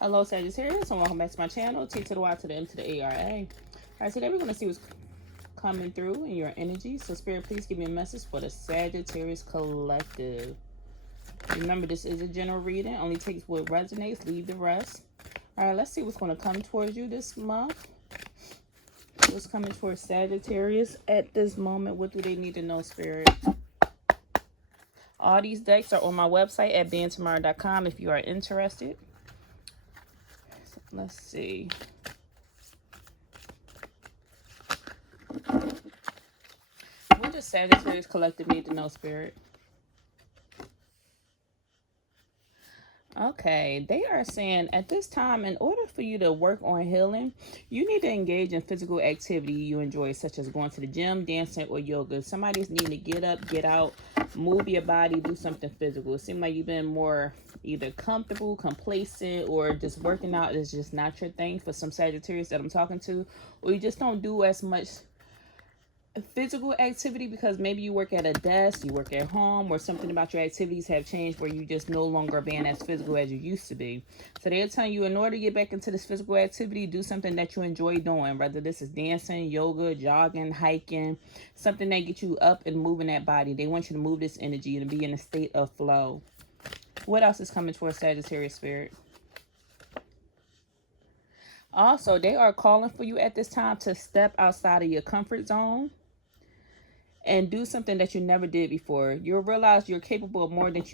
Hello Sagittarius and welcome back to my channel. T to the Y to the M to the ARA. Alright, today we're going to see what's coming through in your energy. So Spirit, please give me a message for the Sagittarius Collective. Remember, this is a general reading. Only takes what resonates, leave the rest. Alright, let's see what's going to come towards you this month. What's coming towards Sagittarius at this moment? What do they need to know, Spirit? All these decks are on my website at BeingTymara.com if you are interested. Let's see. What does Sagittarius Collective need to know, Spirit? Okay, they are saying at this time, in order for you to work on healing, you need to engage in physical activity you enjoy, such as going to the gym, dancing, or yoga. Somebody's needing to get up, get out, move your body, do something physical. It seems like you've been more either comfortable, complacent, or just working out is just not your thing for some Sagittarius that I'm talking to, or you just don't do as much physical activity because maybe you work at a desk, you work at home, or something about your activities have changed where you just no longer being as physical as you used to be. So they're telling you, in order to get back into this physical activity, do something that you enjoy doing, whether this is dancing, yoga, jogging, hiking, something that gets you up and moving that body. They want you to move this energy and be in a state of flow. What else is coming towards Sagittarius, Spirit? Also, they are calling for you at this time to step outside of your comfort zone and do something that you never did before. You'll realize you're capable of more than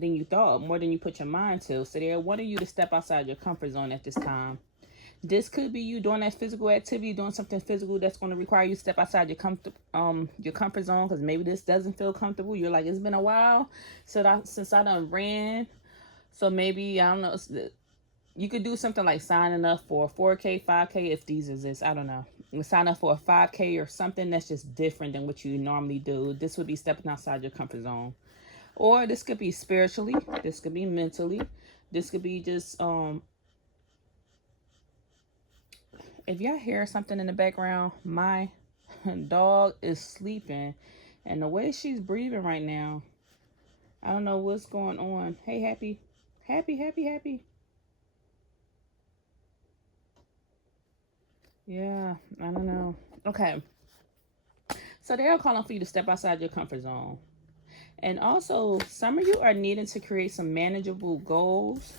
you thought, more than you put your mind to. So they're wanting you to step outside your comfort zone at this time. This could be you doing that physical activity, doing something physical that's going to require you to step outside your comfort zone, because maybe this doesn't feel comfortable. You're like, it's been a while since I done ran. So maybe, I don't know, you could do something like signing up for a 4K, 5K, if these exist. I don't know. You sign up for a 5K or something that's just different than what you normally do. This would be stepping outside your comfort zone. Or this could be spiritually. This could be mentally. This could be just, if y'all hear something in the background, my dog is sleeping. And the way she's breathing right now, I don't know what's going on. Hey, Happy. Happy. Yeah, I don't know. Okay. So they are calling for you to step outside your comfort zone. And also, some of you are needing to create some manageable goals.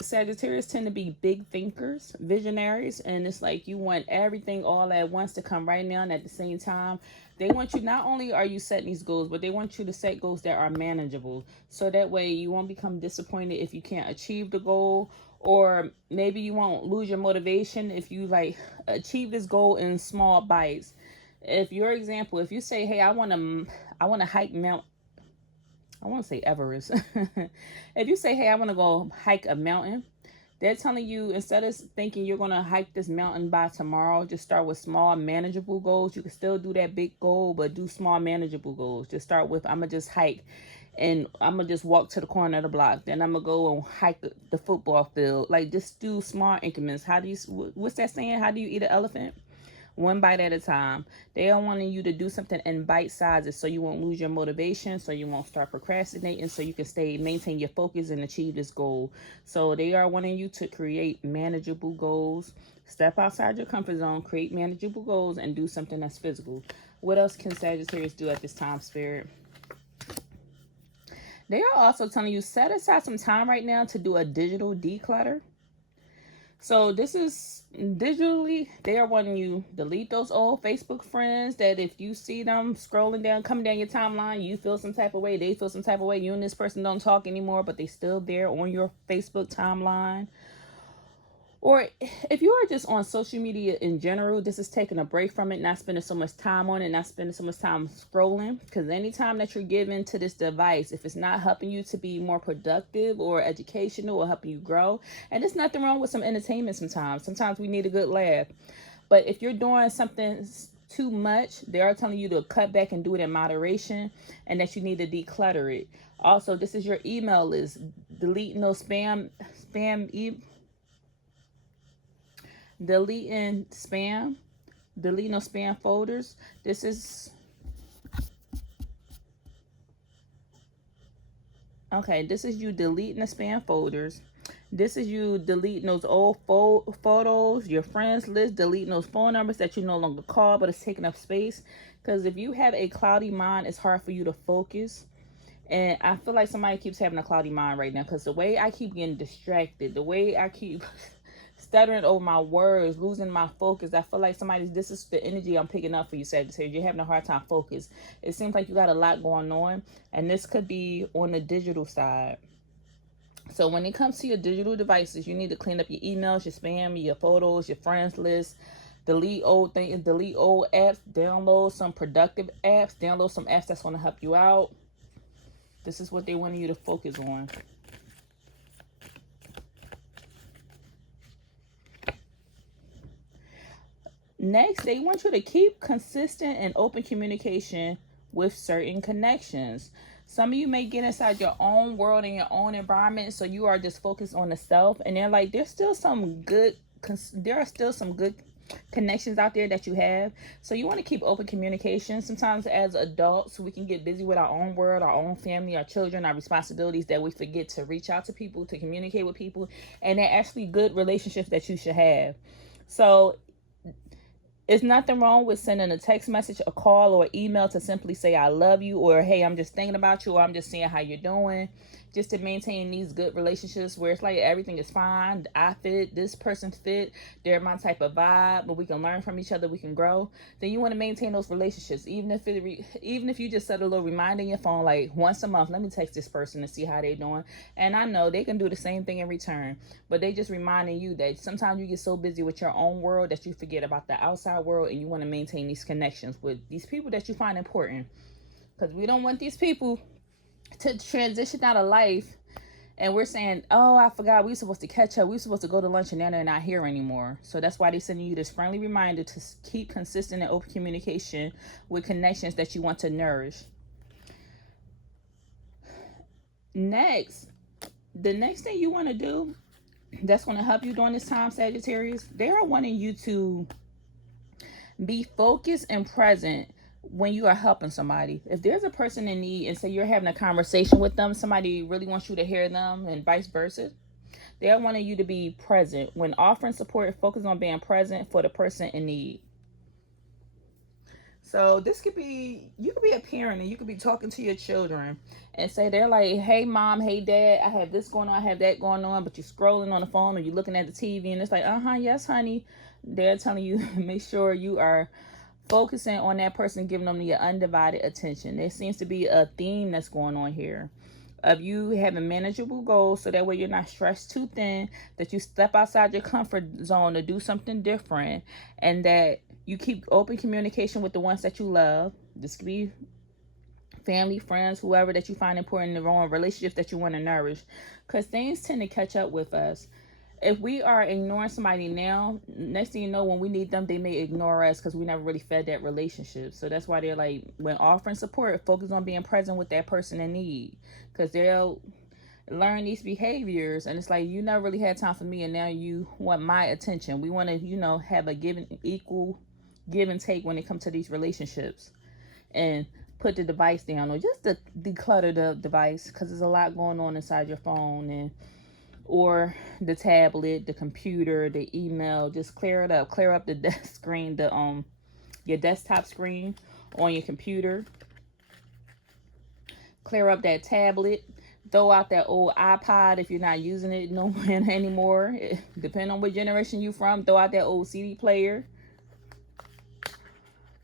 Sagittarius tend to be big thinkers, visionaries, and it's like you want everything all at once to come right now and at the same time. They want you, not only are you setting these goals, but they want you to set goals that are manageable. So that way you won't become disappointed if you can't achieve the goal, or maybe you won't lose your motivation if you like achieve this goal in small bites. If your example, if you say, hey, I want to hike I want to say Everest. If you say, hey, I want to go hike a mountain, they're telling you, instead of thinking you're going to hike this mountain by tomorrow, just start with small, manageable goals. You can still do that big goal, but do small, manageable goals. Just start with, I'm going to just hike and I'm going to just walk to the corner of the block. Then I'm going to go and hike the football field. Like, just do small increments. What's that saying? How do you eat an elephant? One bite at a time. They are wanting you to do something in bite sizes so you won't lose your motivation, so you won't start procrastinating, so you can maintain your focus and achieve this goal. So they are wanting you to create manageable goals. Step outside your comfort zone, create manageable goals, and do something that's physical. What else can Sagittarius do at this time, Spirit? They are also telling you, set aside some time right now to do a digital declutter. So this is digitally, they are wanting you to delete those old Facebook friends that if you see them scrolling down, coming down your timeline, you feel some type of way, they feel some type of way, you and this person don't talk anymore, but they still there on your Facebook timeline. Or if you are just on social media in general, this is taking a break from it, not spending so much time on it, not spending so much time scrolling. Because anytime that you're given to this device, if it's not helping you to be more productive or educational or helping you grow, and there's nothing wrong with some entertainment sometimes. Sometimes we need a good laugh. But if you're doing something too much, they are telling you to cut back and do it in moderation, and that you need to declutter it. Also, this is your email list. Deleting those deleting those spam folders. This is you deleting the spam folders, This is you deleting those old photos, your friends list, deleting those phone numbers that you no longer call, but it's taking up space. Because if you have a cloudy mind, it's hard for you to focus. And I feel like somebody keeps having a cloudy mind right now, because the way I keep getting distracted, the way I keep stuttering over my words, losing my focus, I feel like this is the energy I'm picking up for you, Sagittarius. You're having a hard time focus. It seems like you got a lot going on, and this could be on the digital side. So when it comes to your digital devices, you need to clean up your emails, your spam, your photos, your friends list, delete old things, delete old apps, download some productive apps, download some apps that's going to help you out. This is what they want you to focus on. Next, they want you to keep consistent and open communication with certain connections. Some of you may get inside your own world and your own environment, so you are just focused on the self. And they're like, there are still some good connections out there that you have. So you want to keep open communication. Sometimes as adults, we can get busy with our own world, our own family, our children, our responsibilities, that we forget to reach out to people, to communicate with people. And they're actually good relationships that you should have. So it's nothing wrong with sending a text message, a call, or email to simply say I love you, or hey, I'm just thinking about you, or I'm just seeing how you're doing, just to maintain these good relationships where it's like everything is fine. I fit, this person fit, they're my type of vibe, but we can learn from each other, we can grow. Then you want to maintain those relationships, even if you just set a little reminder in your phone, like once a month, let me text this person to see how they're doing. And I know they can do the same thing in return, but they just reminding you that sometimes you get so busy with your own world that you forget about the outside world, and you want to maintain these connections with these people that you find important, because we don't want these people to transition out of life and we're saying, oh, I forgot, we were supposed to catch up, we were supposed to go to lunch, and now they're not here anymore. So that's why they're sending you this friendly reminder to keep consistent and open communication with connections that you want to nourish. Next, the next thing you want to do that's going to help you during this time, Sagittarius, they are wanting you to be focused and present when you are helping somebody. If there's a person in need and say you're having a conversation with them, somebody really wants you to hear them, and vice versa, they're wanting you to be present. When offering support, focus on being present for the person in need. So this could be, you could be a parent and you could be talking to your children and say, they're like, hey mom, hey dad, I have this going on, I have that going on, but you're scrolling on the phone or you're looking at the TV and it's like, yes honey. They're telling you, make sure you are focusing on that person, giving them your undivided attention. There seems to be a theme that's going on here of you having manageable goals, so that way you're not stretched too thin, that you step outside your comfort zone to do something different, and that you keep open communication with the ones that you love. This could be family, friends, whoever that you find important in the wrong relationships that you want to nourish, because things tend to catch up with us. If we are ignoring somebody now, next thing you know, when we need them, they may ignore us because we never really fed that relationship. So that's why they're like, when offering support, focus on being present with that person in need, because they'll learn these behaviors. And it's like, you never really had time for me, and now you want my attention. We want to, have a equal give and take when it comes to these relationships. And put the device down, or just to declutter the device, because there's a lot going on inside your phone, and or the tablet, the computer, the email. Just clear it up. Clear up the desk screen, your desktop screen on your computer. Clear up that tablet. Throw out that old iPod if you're not using it no anymore. Depending on what generation you from, throw out that old CD player.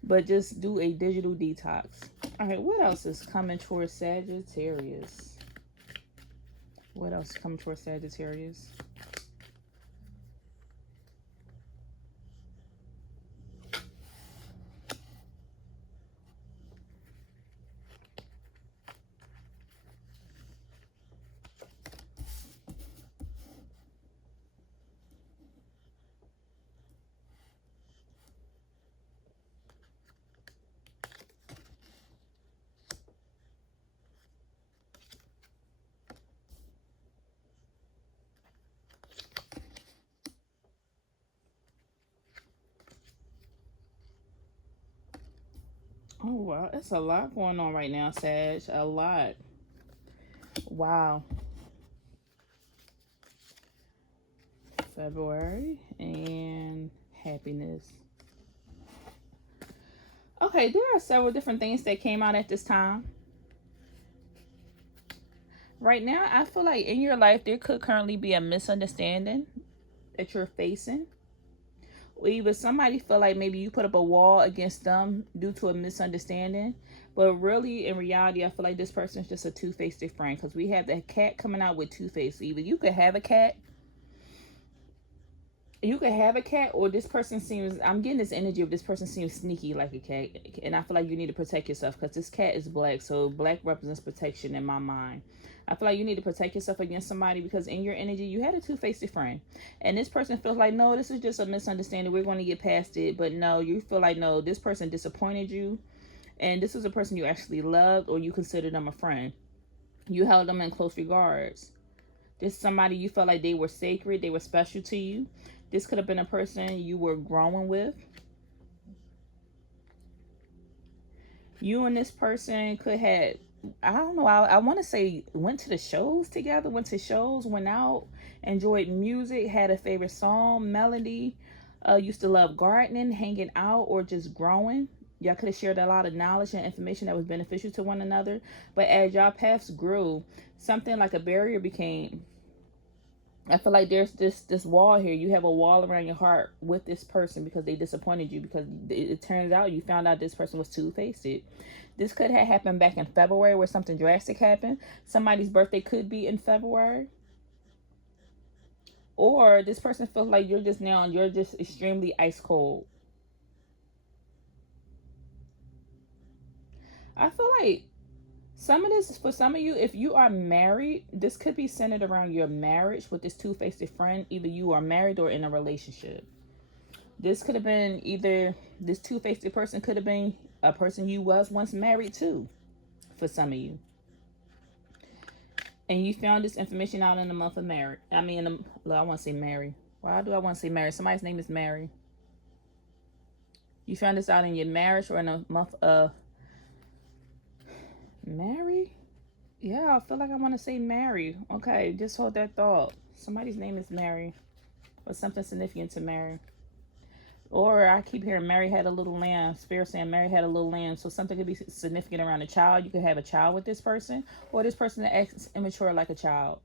But just do a digital detox. All right, what else is coming towards Sagittarius? What else is coming towards Sagittarius? Oh, wow. It's a lot going on right now, Sag. A lot. Wow. February, and happiness. Okay, there are several different things that came out at this time. Right now, I feel like in your life, there could currently be a misunderstanding that you're facing. Or even somebody feel like maybe you put up a wall against them due to a misunderstanding. But really, in reality, I feel like this person is just a two-faced friend, because we have the cat coming out with two-faced. Either you could have a cat, or this person seems, I'm getting this energy of this person seems sneaky like a cat. And I feel like you need to protect yourself, because this cat is black. So black represents protection in my mind. I feel like you need to protect yourself against somebody, because in your energy, you had a two-faced friend. And this person feels like, no, this is just a misunderstanding. We're going to get past it. But no, you feel like, no, this person disappointed you. And this was a person you actually loved, or you considered them a friend. You held them in close regards. This is somebody you felt like they were sacred. They were special to you. This could have been a person you were growing with. You and this person could have, I don't know, I want to say went to the shows together, went out, enjoyed music, had a favorite song, melody, used to love gardening, hanging out, or just growing. Y'all could have shared a lot of knowledge and information that was beneficial to one another. But as y'all paths grew, something like a barrier became. I feel like there's this wall here. You have a wall around your heart with this person because they disappointed you, because it turns out you found out this person was two-faced. This could have happened back in February, where something drastic happened. Somebody's birthday could be in February. Or this person feels like you're just extremely ice cold. I feel like some of this, for some of you, if you are married, this could be centered around your marriage with this two-faced friend. Either you are married or in a relationship. This could have been either, this two-faced person could have been a person you was once married to, for some of you. And you found this information out in the month of Mary. I want to say Mary. Why do I want to say Mary? Somebody's name is Mary. You found this out in your marriage or in the month of Mary? Yeah, I feel like I want to say Mary. Okay, just hold that thought. Somebody's name is Mary, or something significant to Mary. Or I keep hearing Mary had a little lamb. Spirit saying Mary had a little lamb. So something could be significant around a child. You could have a child with this person, or this person that acts immature like a child.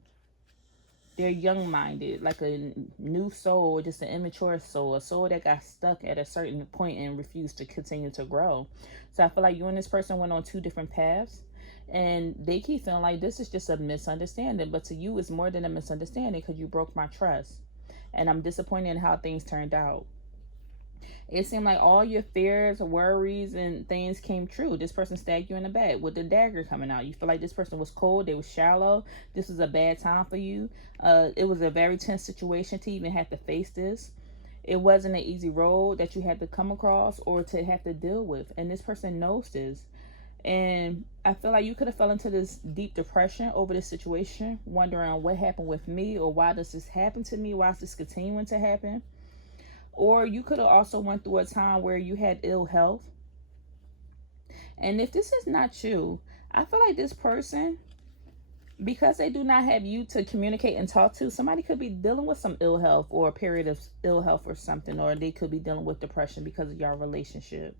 They're young-minded, like a new soul, or just an immature soul, a soul that got stuck at a certain point and refused to continue to grow. So I feel like you and this person went on two different paths, and they keep feeling like this is just a misunderstanding. But to you, it's more than a misunderstanding, because you broke my trust, and I'm disappointed in how things turned out. It seemed like all your fears, worries, and things came true. This person stabbed you in the back with the dagger coming out. You feel like this person was cold. They were shallow. This was a bad time for you. It was a very tense situation to even have to face this. It wasn't an easy road that you had to come across or to have to deal with. And this person knows this. And I feel like you could have fell into this deep depression over this situation, wondering what happened with me, or why does this happen to me? Why is this continuing to happen? Or you could have also went through a time where you had ill health. And if this is not you, I feel like this person, because they do not have you to communicate and talk to, somebody could be dealing with some ill health, or a period of ill health or something, or they could be dealing with depression because of your relationship.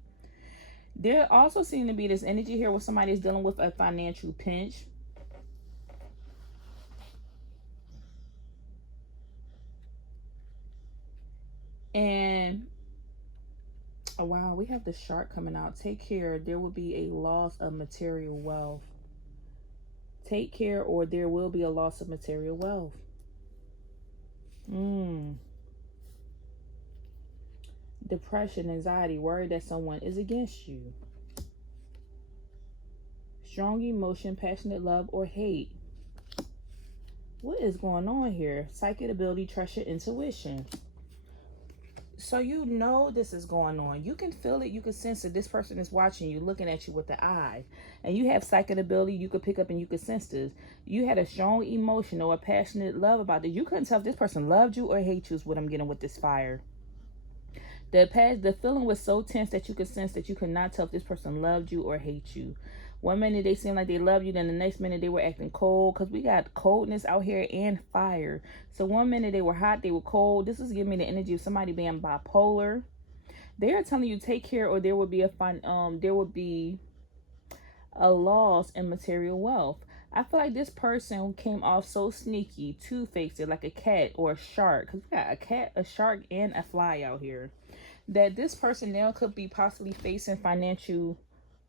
There also seems to be this energy here where somebody is dealing with a financial pinch. And oh wow, we have the shark coming out. Take care. There will be a loss of material wealth. Take care, or there will be a loss of material wealth. Depression, anxiety, worry that someone is against you. Strong emotion, passionate love, or hate. What is going on here? Psychic ability, trust your intuition. So you know this is going on. You can feel it. You can sense that this person is watching you, looking at you with the eye. And you have psychic ability. You could pick up and you could sense this. You had a strong emotion or a passionate love about this. You couldn't tell if this person loved you or hates you is what I'm getting with this fire. The feeling was so tense that you could sense that you could not tell if this person loved you or hates you. One minute they seem like they love you, then the next minute they were acting cold, because we got coldness out here and fire. So one minute they were hot, they were cold. This is giving me the energy of somebody being bipolar. They are telling you take care, or there will be a loss in material wealth. I feel like this person came off so sneaky, two-faced, like a cat or a shark. Because we got a cat, a shark, and a fly out here. That this person now could be possibly facing financial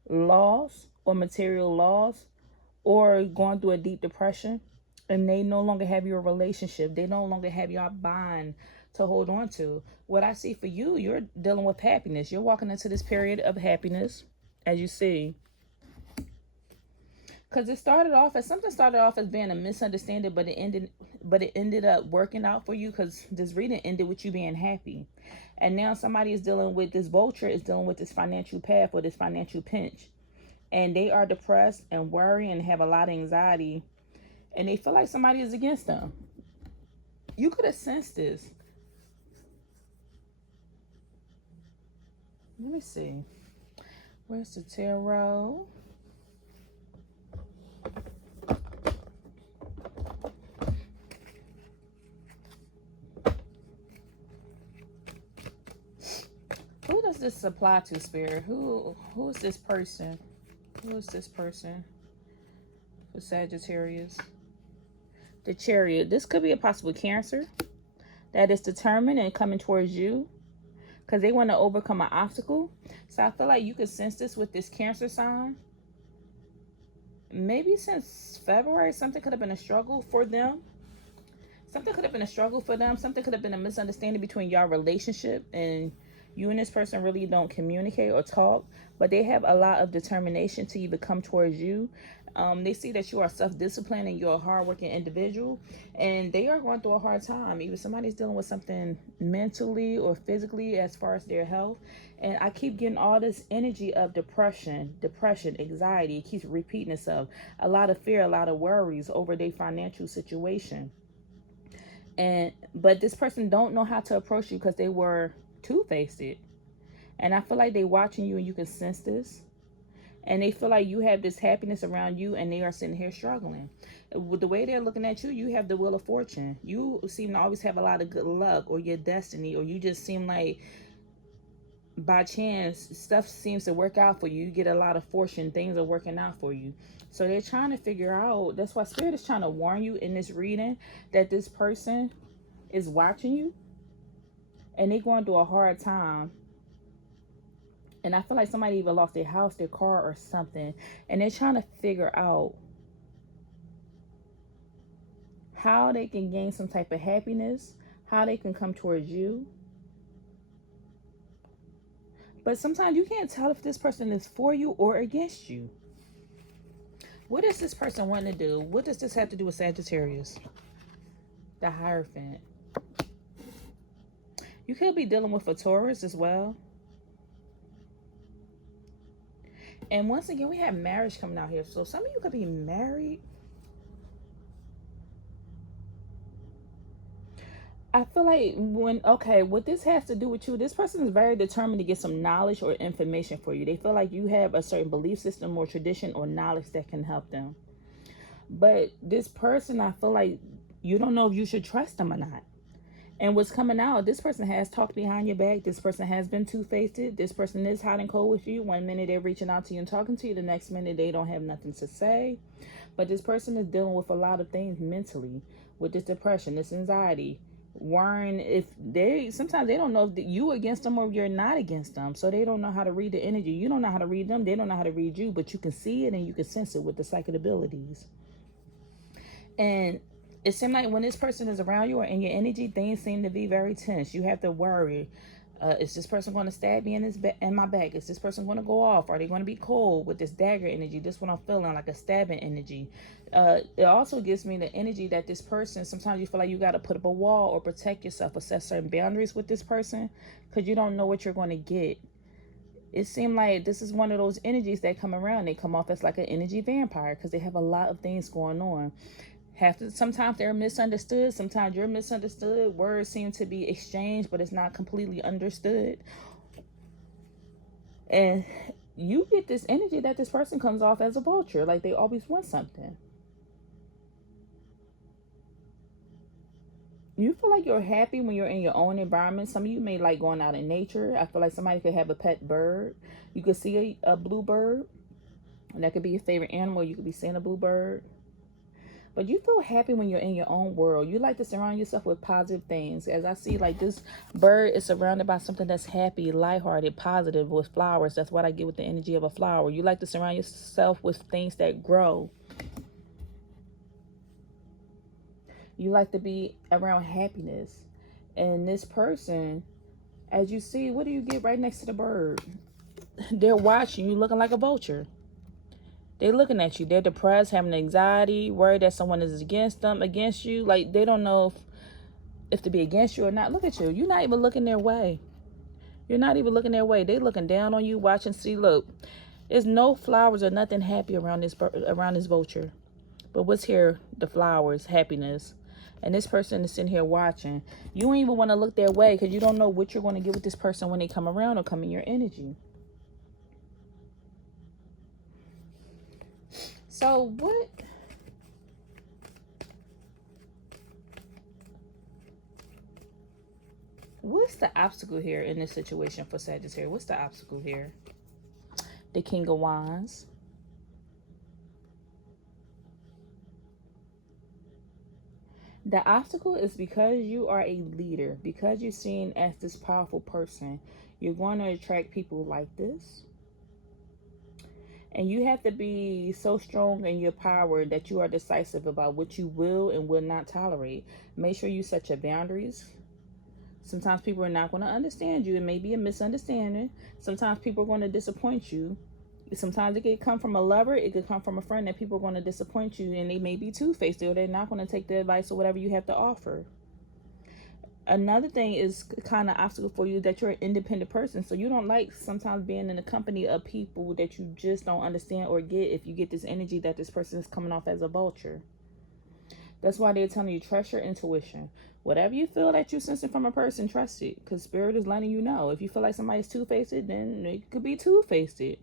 loss or material loss, or going through a deep depression, and they no longer have your relationship. They no longer have your bond to hold on to. What I see for you, you're dealing with happiness. You're walking into this period of happiness, as you see. Because something started off as being a misunderstanding, but it ended up working out for you, because this reading ended with you being happy. And now somebody is dealing with this vulture, is dealing with this financial path or this financial pinch. And they are depressed and worry and have a lot of anxiety. And they feel like somebody is against them. You could have sensed this. Let me see. Where's the tarot? Who does this apply to, Spirit? Who is this person? Who is this person for Sagittarius? The Chariot. This could be a possible Cancer that is determined and coming towards you, because they want to overcome an obstacle. So I feel like you could sense this with this Cancer sign. Maybe since February, something could have been a struggle for them. Something could have been a struggle for them. Something could have been a misunderstanding between your relationship, and you and this person really don't communicate or talk, but they have a lot of determination to even come towards you. They see that you are self-disciplined and you're a hardworking individual, and they are going through a hard time. Either somebody's dealing with something mentally or physically as far as their health. And I keep getting all this energy of depression, anxiety. It keeps repeating itself. A lot of fear, a lot of worries over their financial situation. But this person don't know how to approach you because they were two-faced. And I feel like they watching you, and you can sense this. And they feel like you have this happiness around you, and they are sitting here struggling. With the way they're looking at you, you have the Wheel of Fortune. You seem to always have a lot of good luck, or your destiny, or you just seem like by chance stuff seems to work out for you. You get a lot of fortune, things are working out for you. So they're trying to figure out, that's why Spirit is trying to warn you in this reading, that this person is watching you, and they're going through a hard time. And I feel like somebody even lost their house, their car, or something. And they're trying to figure out how they can gain some type of happiness, how they can come towards you. But sometimes you can't tell if this person is for you or against you. What does this person want to do? What does this have to do with Sagittarius? The Hierophant. You could be dealing with a Taurus as well. And once again, we have marriage coming out here. So some of you could be married. I feel like what this has to do with you, this person is very determined to get some knowledge or information for you. They feel like you have a certain belief system or tradition or knowledge that can help them. But this person, I feel like you don't know if you should trust them or not. And what's coming out, this person has talked behind your back. This person has been two-faced. This person is hot and cold with you. One minute they're reaching out to you and talking to you. The next minute they don't have nothing to say. But this person is dealing with a lot of things mentally, with this depression, this anxiety, worrying sometimes they don't know if you against them or you're not against them. So they don't know how to read the energy. You don't know how to read them. They don't know how to read you, but you can see it and you can sense it with the psychic abilities. And it seems like when this person is around you or in your energy, things seem to be very tense. You have to worry. Is this person going to stab me in my back? Is this person going to go off? Are they going to be cold with this dagger energy? This one I'm feeling like a stabbing energy. It also gives me the energy that this person, sometimes you feel like you got to put up a wall or protect yourself or set certain boundaries with this person because you don't know what you're going to get. It seems like this is one of those energies that come around. They come off as like an energy vampire because they have a lot of things going on. Sometimes they're misunderstood. Sometimes you're misunderstood. Words seem to be exchanged, but it's not completely understood. And you get this energy that this person comes off as a vulture, like they always want something. You feel like you're happy when you're in your own environment. Some of you may like going out in nature. I feel like somebody could have a pet bird. You could see a bluebird, and that could be your favorite animal. You could be seeing a bluebird. But you feel happy when you're in your own world. You like to surround yourself with positive things. As I see, like this bird is surrounded by something that's happy, lighthearted, positive, with flowers. That's what I get with the energy of a flower. You like to surround yourself with things that grow. You like to be around happiness. And this person, as you see, what do you get right next to the bird? They're watching you looking like a vulture. They're looking at you. They're depressed, having anxiety, worried that someone is against them, against you. Like they don't know if to be against you or not. Look at you. You're not even looking their way. You're not even looking their way. They're looking down on you, watching, see, look. There's no flowers or nothing happy around this vulture. But what's here? The flowers, happiness. And this person is sitting here watching. You don't even want to look their way because you don't know what you're going to get with this person when they come around or come in your energy. So what's the obstacle here in this situation for Sagittarius? What's the obstacle here? The King of Wands. The obstacle is because you are a leader, because you're seen as this powerful person, you're going to attract people like this. And you have to be so strong in your power that you are decisive about what you will and will not tolerate. Make sure you set your boundaries. Sometimes people are not going to understand you. It may be a misunderstanding. Sometimes people are going to disappoint you. Sometimes it could come from a lover. It could come from a friend that people are going to disappoint you. And they may be two-faced or they're not going to take the advice or whatever you have to offer. Another thing is kind of obstacle for you that you're an independent person. So you don't like sometimes being in the company of people that you just don't understand or get if you get this energy that this person is coming off as a vulture. That's why they're telling you, trust your intuition. Whatever you feel that you're sensing from a person, trust it. Because Spirit is letting you know. If you feel like somebody's two-faced, then it could be two-faced. If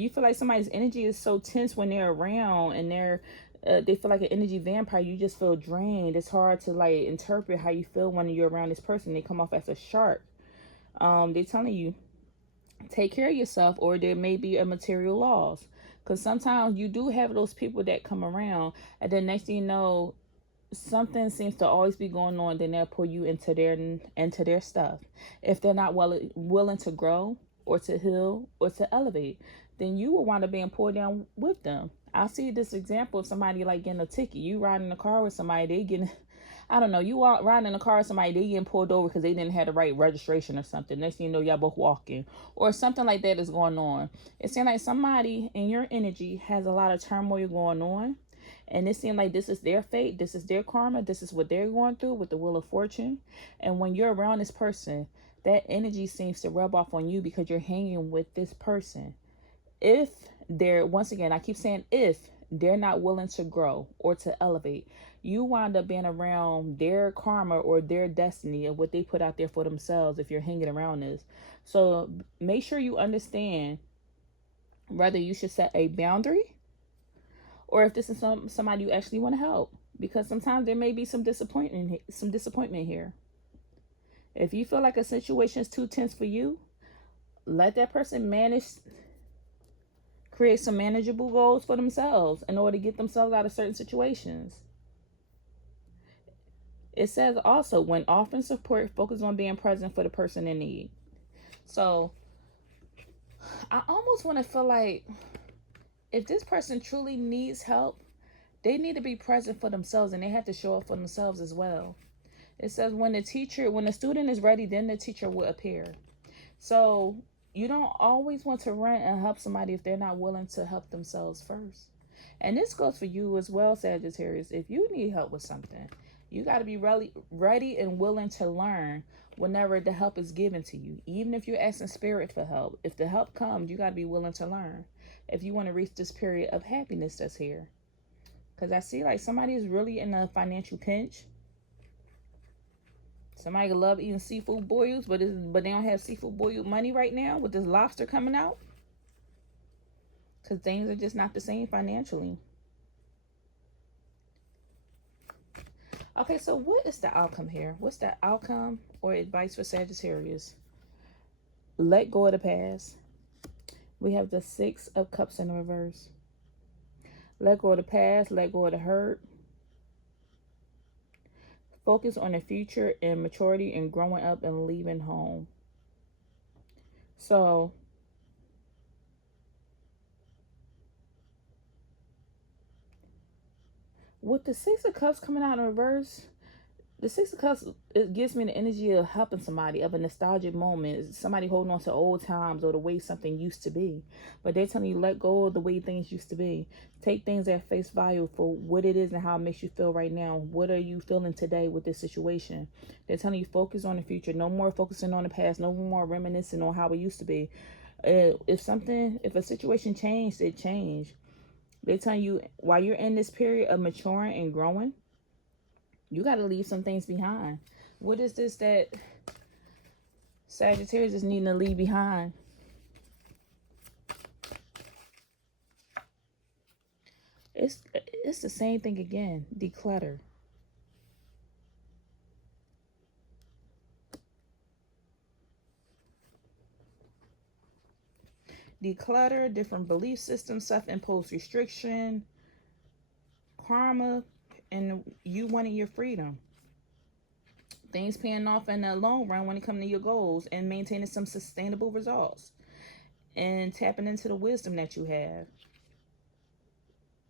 you feel like somebody's energy is so tense when they're around and they feel like an energy vampire, you just feel drained. It's hard to like interpret how you feel when you're around this person. They come off as a shark. They're telling you, take care of yourself, or there may be a material loss. Because sometimes you do have those people that come around, and then next thing you know, something seems to always be going on. Then they'll pull you into their stuff. If they're not willing to grow or to heal or to elevate, then you will wind up being pulled down with them. I see this example of somebody like getting a ticket. You riding in the car with somebody, they getting, I don't know, you riding in the car with somebody, they getting pulled over because they didn't have the right registration or something. Next thing you know, y'all both walking. Or something like that is going on. It seems like somebody in your energy has a lot of turmoil going on. And it seems like this is their fate. This is their karma. This is what they're going through with the Wheel of Fortune. And when you're around this person, that energy seems to rub off on you because you're hanging with this person. If they're, once again, I keep saying if they're not willing to grow or to elevate, you wind up being around their karma or their destiny of what they put out there for themselves if you're hanging around this. So make sure you understand whether you should set a boundary or if this is somebody you actually want to help, because sometimes there may be some disappointment here. If you feel like a situation is too tense for you, let that person create some manageable goals for themselves in order to get themselves out of certain situations. It says also, when offering support, focus on being present for the person in need. So I almost want to feel like if this person truly needs help, they need to be present for themselves and they have to show up for themselves as well. It says when the student is ready, then the teacher will appear. So you don't always want to run and help somebody if they're not willing to help themselves first. And this goes for you as well, Sagittarius. If you need help with something, you got to be really ready and willing to learn whenever the help is given to you. Even if you're asking Spirit for help, if the help comes, you got to be willing to learn if you want to reach this period of happiness that's here. Because I see like somebody is really in a financial pinch. Somebody love eating seafood boils, but they don't have seafood boiled money right now with this lobster coming out. because things are just not the same financially. Okay, so what is the outcome here? What's the outcome or advice for Sagittarius? Let go of the past. We have the Six of Cups in reverse. Let go of the past, let go of the hurt. Focus on the future and maturity and growing up and leaving home. So, with the Six of Cups coming out in reverse, the Six of Cups, it gives me the energy of helping somebody, of a nostalgic moment, somebody holding on to old times or the way something used to be. But they're telling you, let go of the way things used to be. Take things at face value for what it is and how it makes you feel right now. What are you feeling today with this situation? They're telling you, focus on the future. No more focusing on the past. No more reminiscing on how it used to be. If a situation changed, it changed. They're telling you, while you're in this period of maturing and growing, you got to leave some things behind. What is this that Sagittarius is needing to leave behind? It's the same thing again. Declutter. Declutter, different belief systems, self-imposed restriction, karma, and you wanting your freedom. Things paying off in the long run when it comes to your goals and maintaining some sustainable results and tapping into the wisdom that you have.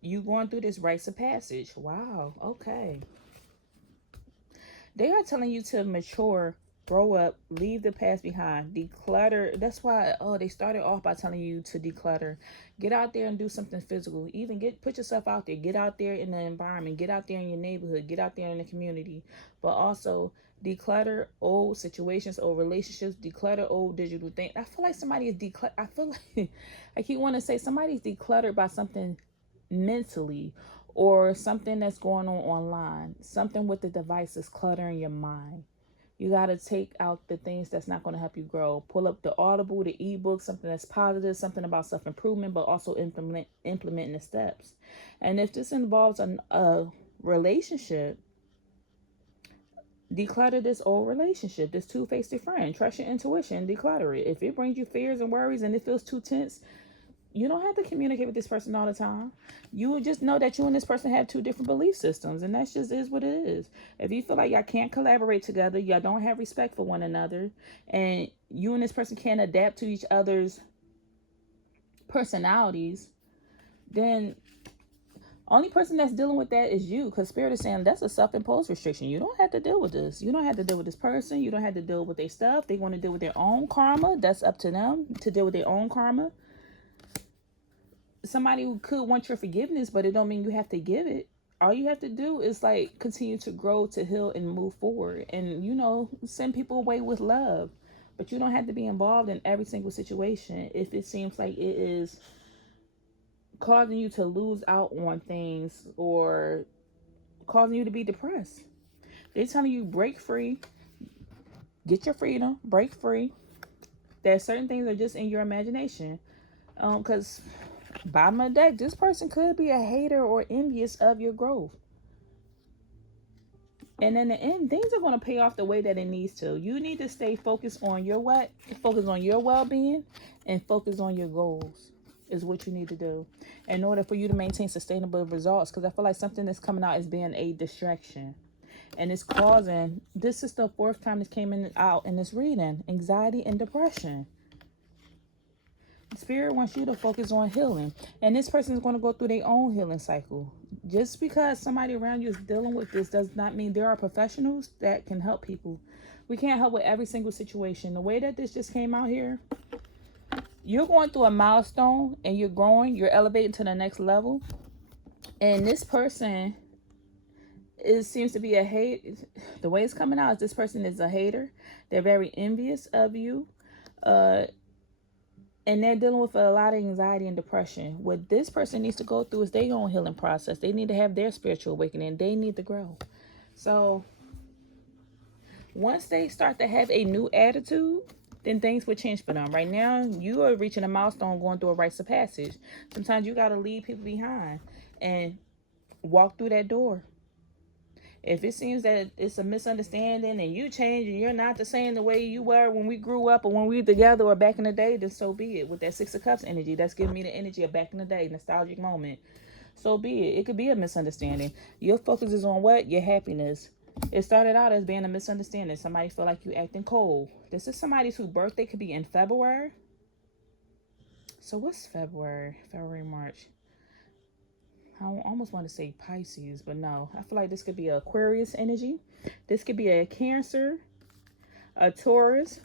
You going through this rites of passage. Wow. Okay. They are telling you to mature, grow up, leave the past behind, declutter. That's why, they started off by telling you to declutter. Get out there and do something physical. Even put yourself out there. Get out there in the environment. Get out there in your neighborhood. Get out there in the community. But also declutter old situations, old relationships, declutter old digital things. I feel like somebody is I feel like I keep wanting to say somebody's decluttered by something mentally, or something that's going on online, something with the devices cluttering your mind. You got to take out the things that's not going to help you grow. Pull up the Audible, the ebook, something that's positive, something about self-improvement, but also implementing the steps. And if this involves a relationship, declutter this old relationship, this two-faced friend. Trust your intuition, declutter it. If it brings you fears and worries and it feels too tense, you don't have to communicate with this person all the time. You will just know that you and this person have two different belief systems, and that just is what it is. If you feel like y'all can't collaborate together, y'all don't have respect for one another, and you and this person can't adapt to each other's personalities, then only person that's dealing with that is you, because Spirit is saying that's a self-imposed restriction. You don't have to deal with this. You don't have to deal with this person. You don't have to deal with their stuff. They want to deal with their own karma. That's up to them to deal with their own karma. Somebody who could want your forgiveness, but it don't mean you have to give it. All you have to do is continue to grow, to heal, and move forward, and send people away with love. But you don't have to be involved in every single situation if it seems like it is causing you to lose out on things or causing you to be depressed. They're telling you break free, get your freedom, break free. There's certain things that are just in your imagination, because bottom of the deck, this person could be a hater or envious of your growth. And in the end, things are going to pay off the way that it needs to. You need to stay focused on your focus on your well-being and focus on your goals is what you need to do in order for you to maintain sustainable results. Because I feel like something that's coming out is being a distraction. And it's causing, this is the fourth time this came out in this reading, anxiety and depression. Spirit wants you to focus on healing. And this person is going to go through their own healing cycle. Just because somebody around you is dealing with this does not mean there are professionals that can help people. We can't help with every single situation. The way that this just came out here, you're going through a milestone and you're growing. You're elevating to the next level. And this person seems to be a hate. The way it's coming out is this person is a hater. They're very envious of you. And they're dealing with a lot of anxiety and depression. What this person needs to go through is their own healing process. They need to have their spiritual awakening. They need to grow. So once they start to have a new attitude, then things would change for them. Right now, you are reaching a milestone, going through a rites of passage. Sometimes you got to leave people behind and walk through that door. If it seems that it's a misunderstanding and you change and you're not the same the way you were when we grew up or when we were together or back in the day, then so be it. With that Six of Cups energy, that's giving me the energy of back in the day, nostalgic moment. So be it. It could be a misunderstanding. Your focus is on what? Your happiness. It started out as being a misunderstanding. Somebody feel like you acting cold. This is somebody whose birthday could be in February. So what's February? February, March. I almost want to say Pisces, but no. I feel like this could be an Aquarius energy. This could be a Cancer, a Taurus,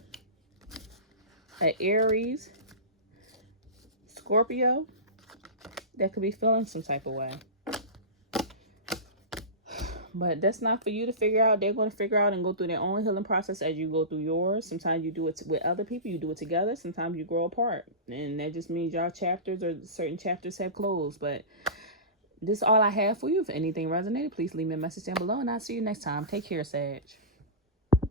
an Aries, Scorpio. That could be feeling some type of way. But that's not for you to figure out. They're going to figure out and go through their own healing process as you go through yours. Sometimes you do it with other people. You do it together. Sometimes you grow apart. And that just means y'all chapters or certain chapters have closed. But this is all I have for you. If anything resonated, please leave me a message down below. And I'll see you next time. Take care, Sag.